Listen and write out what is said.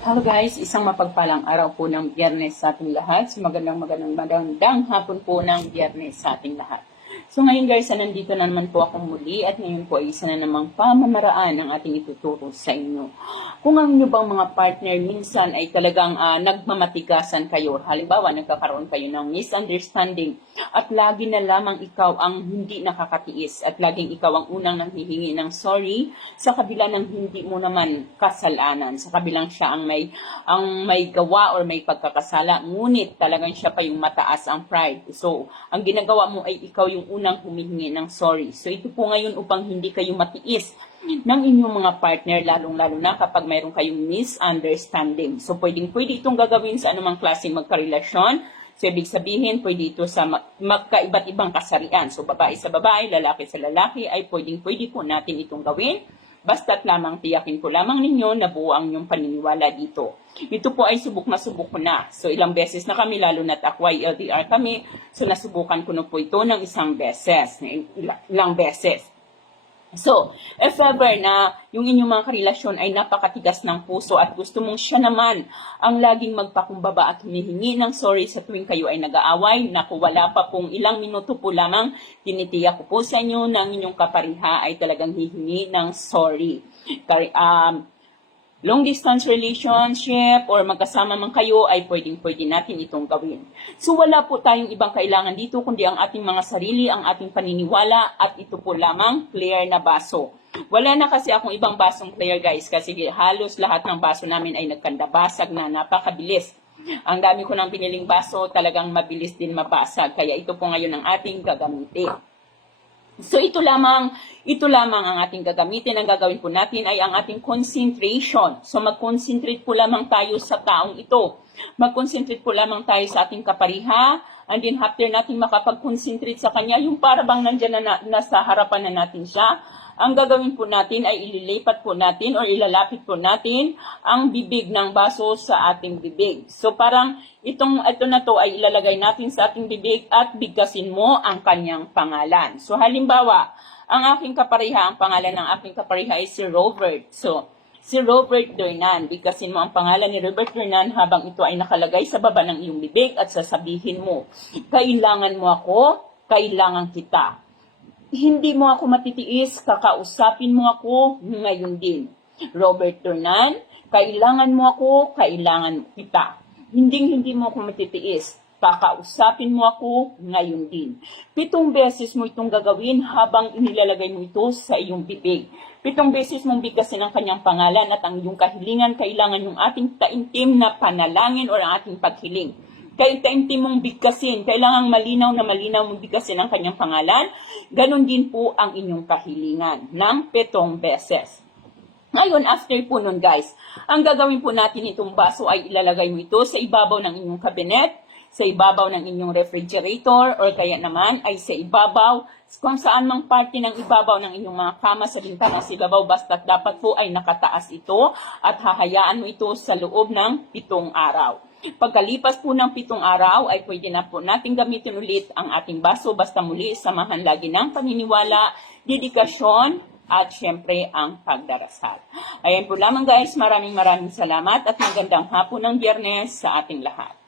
Hello guys, isang mapagpalang araw po ng Biyernes sa ating lahat. So magandang hapon po ng Biyernes sa ating lahat. So ngayon guys, nandito na naman po ako muli at ngayon po ay isa na namang pamamaraan ang ating ituturo sa inyo. Kung ang inyo bang mga partner minsan ay talagang nagmamatigasan kayo, halimbawa nagkakaroon kayo ng misunderstanding at lagi na lamang ikaw ang hindi nakakatiis at laging ikaw ang unang nanghihingi ng sorry sa kabila ng hindi mo naman kasalanan, sa kabilang siya ang may gawa or may pagkakasala, ngunit talagang siya pa yung mataas ang pride. So, ang ginagawa mo ay ikaw yung unang humihingi ng sorry. So, ito po ngayon upang hindi kayo matiis ng inyong mga partner, lalong-lalo na kapag mayroon kayong misunderstanding. So, pwedeng-pwede itong gagawin sa anumang klaseng magkarelasyon. So, ibig sabihin, pwede ito sa magkaiba't ibang kasarian. So, babae sa babae, lalaki sa lalaki, ay pwedeng-pwede po natin itong gawin. Basta't lamang tiyakin po lamang ninyo na buo ang inyong paniniwala dito. Ito po ay subok na subok ko na. So, ilang beses na kami, lalo na't ako ay LDR kami. So, nasubukan ko na po ito ng ilang beses. So, if ever na yung inyong mga karelasyon ay napakatigas ng puso at gusto mong siya naman ang laging magpakumbaba at humihingi ng sorry sa tuwing kayo ay nag-aaway, naku, wala pa pong ilang minuto po lamang, tinitiyak ko po sa inyo na ang inyong kapariha ay talagang hihingi ng sorry. Long distance relationship or magkasama man kayo ay pwedeng-pwede natin itong gawin. So wala po tayong ibang kailangan dito kundi ang ating mga sarili, ang ating paniniwala at ito po lamang clear na baso. Wala na kasi akong ibang basong clear guys kasi halos lahat ng baso namin ay nagkandabasag na napakabilis. Ang dami ko ng piniling baso talagang mabilis din mabasag kaya ito po ngayon ang ating gagamitin. So ito lamang ang ating gagamitin. Ang gagawin po natin ay ang ating concentration. So mag-concentrate po lamang tayo sa taong ito. Mag-concentrate po lamang tayo sa ating kapariha. And then after natin makapag-concentrate sa kanya, yung para bang nandyan na nasa harapan na natin siya, ang gagawin po natin ay ililipat po natin or ilalapit po natin ang bibig ng baso sa ating bibig. So parang ito na to ay ilalagay natin sa ating bibig at bigkasin mo ang kanyang pangalan. So halimbawa, ang aking kapariha, ang pangalan ng aking kapariha ay si Robert. So, si Robert Dornan, bigkasin mo ang pangalan ni Robert Dornan habang ito ay nakalagay sa baba ng iyong bibig at sasabihin mo, kailangan mo ako, kailangan kita. Hindi mo ako matitiis, kakausapin mo ako ngayon din. Robert Dornan, kailangan mo ako, kailangan kita. Hindi mo ako matitiis, kakausapin mo ako ngayon din. 7 beses mo itong gagawin habang inilalagay mo ito sa iyong bibig. 7 beses mong bigkasin ang kanyang pangalan at ang iyong kahilingan, kailangan yung ating taimtim na panalangin o ang ating paghiling. Kahit taimtim mong bigkasin, kailangang malinaw mong bigkasin ang kanyang pangalan, ganon din po ang inyong kahilingan ng 7 beses. Ngayon, after po nun guys, ang gagawin po natin itong baso ay ilalagay mo ito sa ibabaw ng inyong cabinet, sa ibabaw ng inyong refrigerator, or kaya naman ay sa ibabaw, kung saan mang parte ng ibabaw ng inyong mga kama sa bintana sa ibabaw, basta dapat po ay nakataas ito at hahayaan mo ito sa loob ng 7 araw. Pagkalipas po ng 7 araw ay pwede na po natin gamitin ulit ang ating baso basta muli samahan lagi ng paniniwala, dedikasyon at syempre ang pagdarasal. Ayan po lamang guys, maraming salamat at magandang hapon ng Biyernes sa ating lahat.